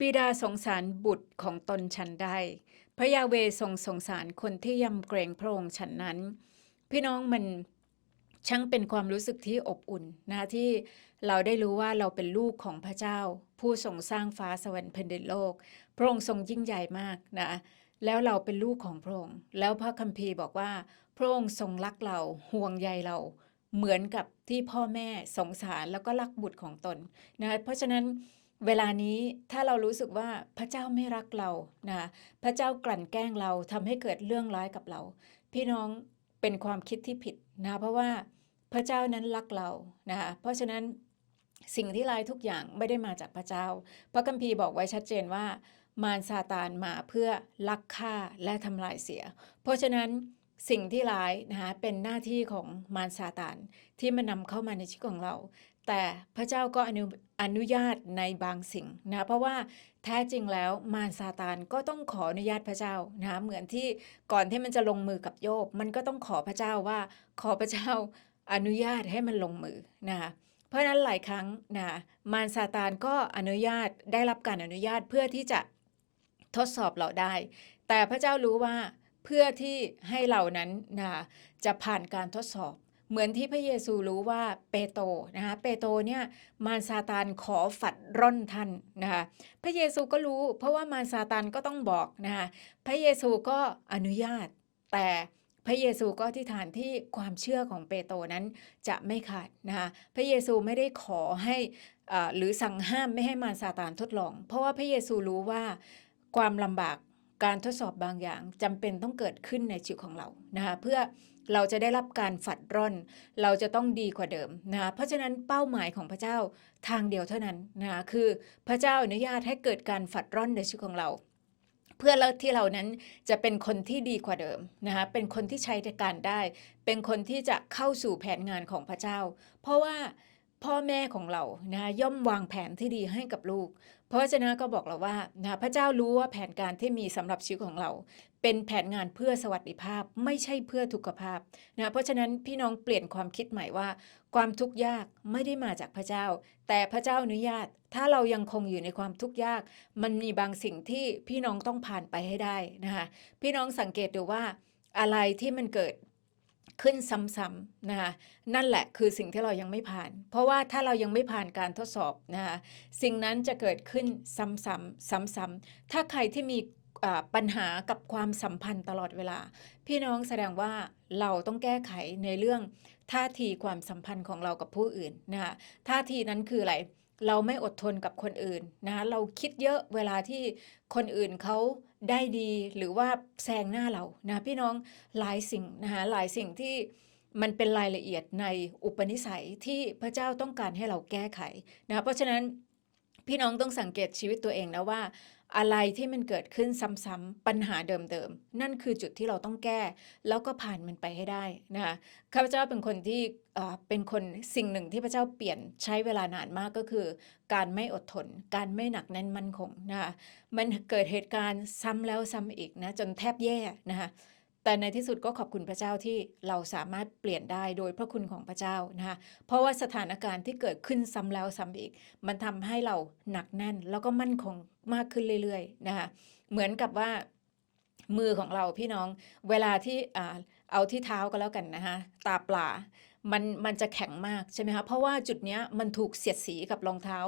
บิดาสงสารบุตรของตนฉันใดพระยาเวทรงสงสารคนที่ยำเกรงพระองค์ฉันนั้น พี่น้องมันช่างเป็นความรู้สึกที่อบอุ่นนะที่เราได้รู้ว่าเราเป็นลูกของพระเจ้า ผู้ทรงสร้างฟ้าสวรรค์แผ่นดินโลก พระองค์ทรงยิ่งใหญ่มากนะแล้วเราเป็นลูกของพระองค์ แล้วพระคัมภีร์บอกว่า พระองค์ทรงรักเราห่วงใยเรา เหมือนกับที่พ่อแม่สงสารแล้วก็รักบุตรของตนนะเพราะฉะนั้น เวลานี้ถ้าเรารู้สึกว่าพระเจ้าไม่รักเรานะพระเจ้ากลั่นแกล้งเราทำให้เกิดเรื่องร้ายกับเรา พี่น้องเป็นความคิดที่ผิดนะเพราะว่าพระเจ้านั้นรักเรานะคะเพราะฉะนั้นสิ่งที่ร้ายทุกอย่างไม่ได้มาจากพระเจ้า พระคัมภีร์บอกไว้ชัดเจนว่า มารซาตานมาเพื่อลักฆ่าและทำลายเสีย เพราะฉะนั้นสิ่งที่ร้ายนะคะเป็นหน้าที่ของมารซาตานที่มันนำเข้ามาในชีวิตของเรา แต่พระเจ้าก็อนุอนุญาตในบางสิ่งนะเพราะว่าแท้จริงแล้วมารซาตานก็ต้องขออนุญาตพระเจ้านะเหมือนที่ก่อนที่มันจะลงมือกับโยบ มันก็ต้องขอพระเจ้าว่าขอพระเจ้าอนุญาตให้มันลงมือนะคะเพราะนั้นหลายครั้งนะมารซาตานก็อนุญาตได้รับการอนุญาตเพื่อที่จะทดสอบเราได้ แต่พระเจ้ารู้ว่าเพื่อที่ให้เรานั้นนะจะผ่านการทดสอบ เหมือนที่พระเยซูรู้ว่าเปโตรนะคะเปโตรเนี่ยมารซาตานขอฝัดร่อนท่านนะคะพระเยซูก็รู้ เพราะว่ามารซาตานก็ต้องบอกนะคะพระเยซูก็อนุญาต แต่พระเยซูก็ที่ฐานที่ความเชื่อของเปโตรนั้นจะไม่ขาดนะคะพระเยซูไม่ได้ขอให้อ่าหรือสั่งห้ามไม่ให้มารซาตานทดลอง เพราะว่าพระเยซูรู้ว่าความลำบากการทดสอบบางอย่างจำเป็นต้องเกิดขึ้นในชีวิตของเรานะคะเพื่อ เราจะได้รับการฝัดร่อน เราจะต้องดีกว่าเดิมนะคะเพราะฉะนั้นเป้าหมายของพระเจ้าทางเดียวเท่านั้นนะคะคือพระเจ้าอนุญาตให้เกิดการฝัดร่อนในชีวิตของเราเพื่อเราที่เรานั้นจะเป็นคนที่ดีกว่าเดิมนะคะเป็นคนที่ใช้การได้ เป็นคนที่จะเข้าสู่แผนงานของพระเจ้า เพราะว่าพ่อแม่ของเรานะย่อมวางแผนที่ดีให้กับลูก ราะฉะนั้นก็บอกเราว่านะพระเจ้ารู้ว่าแผนการที่มีสำหรับชีวิตของเรา เป็นแผนงานเพื่อสวัสดิภาพไม่ใช่เพื่อทุกขภาพนะเพราะฉะนั้นพี่น้องเปลี่ยนความคิดใหม่ว่า ความทุกข์ยากไม่ได้มาจากพระเจ้า แต่พระเจ้าอนุญาต ถ้าเรายังคงอยู่ในความทุกข์ยาก มันมีบางสิ่งที่พี่น้องต้องผ่านไปให้ได้นะคะพี่น้องสังเกตดูว่าอะไรที่มันเกิด ขึ้นซ้ำๆนะคะนั่นแหละคือสิ่งที่เรายังไม่ผ่าน เพราะว่าถ้าเรายังไม่ผ่านการทดสอบนะคะสิ่งนั้นจะเกิดขึ้นซ้ำๆซ้ำๆถ้าใครที่มีปัญหากับความสัมพันธ์ตลอดเวลา พี่น้องแสดงว่าเราต้องแก้ไขในเรื่องท่าทีความสัมพันธ์ของเรากับผู้อื่นนะคะท่าทีนั้นคืออะไร เราไม่อดทนกับคนอื่นนะเราคิดเยอะเวลาที่คนอื่นเขาได้ดีหรือว่าแซงหน้าเรานะพี่น้องหลายสิ่งนะคะหลายสิ่งที่มันเป็นรายละเอียดในอุปนิสัยที่พระเจ้าต้องการให้เราแก้ไขนะเพราะฉะนั้น พี่น้องต้องสังเกตชีวิตตัวเองนะว่า อะไรที่มันเกิดขึ้นซ้ำๆปัญหาเดิมๆ นั่นคือจุดที่เราต้องแก้ แล้วก็ผ่านมันไปให้ได้นะคะข้าพเจ้าเป็นคนที่อ่อเป็นคนสิ่งหนึ่งที่พระเจ้าเปลี่ยนใช้เวลานานมากก็คือ การไม่อดทน การไม่หนักแน่นมั่นคงนะคะมันเกิดเหตุการณ์ซ้ำแล้วซ้ำอีกนะจนแทบแย่นะคะ แต่ในที่สุดก็ขอบคุณพระเจ้าที่เราสามารถเปลี่ยนได้โดยพระคุณของพระเจ้านะคะเพราะว่าสถานการณ์ที่เกิดขึ้นซ้ำแล้วซ้ำอีก มันทำให้เราหนักแน่นแล้วก็มั่นคงมากขึ้นเรื่อยๆนะคะเหมือนกับว่ามือของเราพี่น้องเวลาที่เอาที่เท้าก็แล้วกันนะคะตาปลามันมันจะแข็งมากใช่ไหมคะเพราะว่าจุดนี้มันถูกเสียดสีกับรองเท้า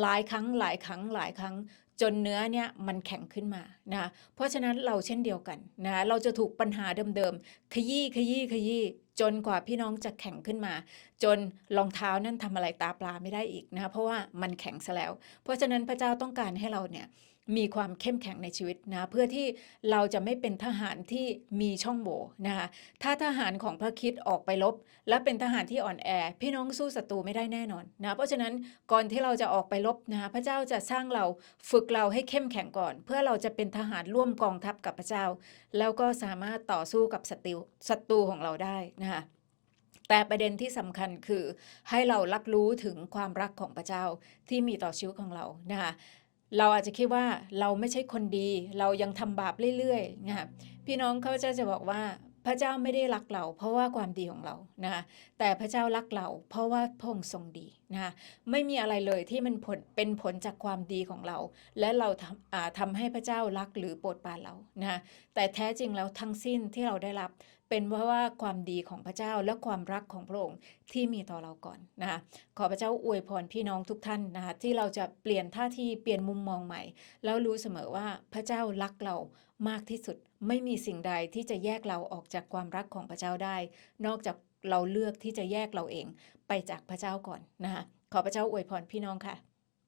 หลายครั้งหลายครั้งหลายครั้ง จนเนื้อเนี่ยมันแข็งขึ้นมานะคะเพราะฉะนั้นเราเช่นเดียวกันนะคะเราจะถูกปัญหาเดิมๆ ขยี้ขยี้ขยี้จนกว่าพี่น้องจะแข็งขึ้นมา จนรองเท้านั่นทำอะไรตาปลาไม่ได้อีกนะคะเพราะว่ามันแข็งซะแล้ว เพราะฉะนั้นพระเจ้าต้องการให้เราเนี่ย มีความเข้มแข็งในชีวิตนะเพื่อที่เราจะไม่เป็นทหารที่มีช่องโหว่นะคะถ้าทหารของพระคิดออกไปรบและเป็นทหารที่อ่อนแอ พี่น้องสู้ศัตรูไม่ได้แน่นอนนะเพราะฉะนั้นก่อนที่เราจะออกไปรบนะคะพระเจ้าจะสร้างเราฝึกเราให้เข้มแข็งก่อน เพื่อเราจะเป็นทหารร่วมกองทัพกับพระเจ้า แล้วก็สามารถต่อสู้กับศัตรูศัตรูของเราได้นะคะแต่ประเด็นที่สำคัญคือให้เรารับรู้ถึงความรักของพระเจ้าที่มีต่อชีวิตของเรานะคะ เราอาจจะคิดว่าเราไม่ใช่คนดี เรายังทำบาปเรื่อยๆนะคะพี่น้องเขาจะจะบอกว่าพระเจ้าไม่ได้รักเรา เพราะว่าความดีของเรานะคะแต่พระเจ้ารักเรา เพราะว่าพระองค์ทรงดีนะคะไม่มีอะไรเลยที่มันผลเป็นผลจากความดีของเรา และเราทำทำให้พระเจ้ารักหรือโปรดปรานเรานะคะแต่แท้จริงแล้วทั้งสิ้นที่เราได้รับ เป็นเพราะว่าความดีของพระเจ้าและความรักของพระองค์ที่มีต่อเราก่อนนะคะขอพระเจ้าอวยพรพี่น้องทุกท่านนะคะที่เราจะเปลี่ยนท่าทีเปลี่ยนมุมมองใหม่ แล้วรู้เสมอว่าพระเจ้ารักเรามากที่สุด ไม่มีสิ่งใดที่จะแยกเราออกจากความรักของพระเจ้าได้ นอกจากเราเลือกที่จะแยกเราเองไปจากพระเจ้าก่อนนะคะขอพระเจ้าอวยพรพี่น้องค่ะ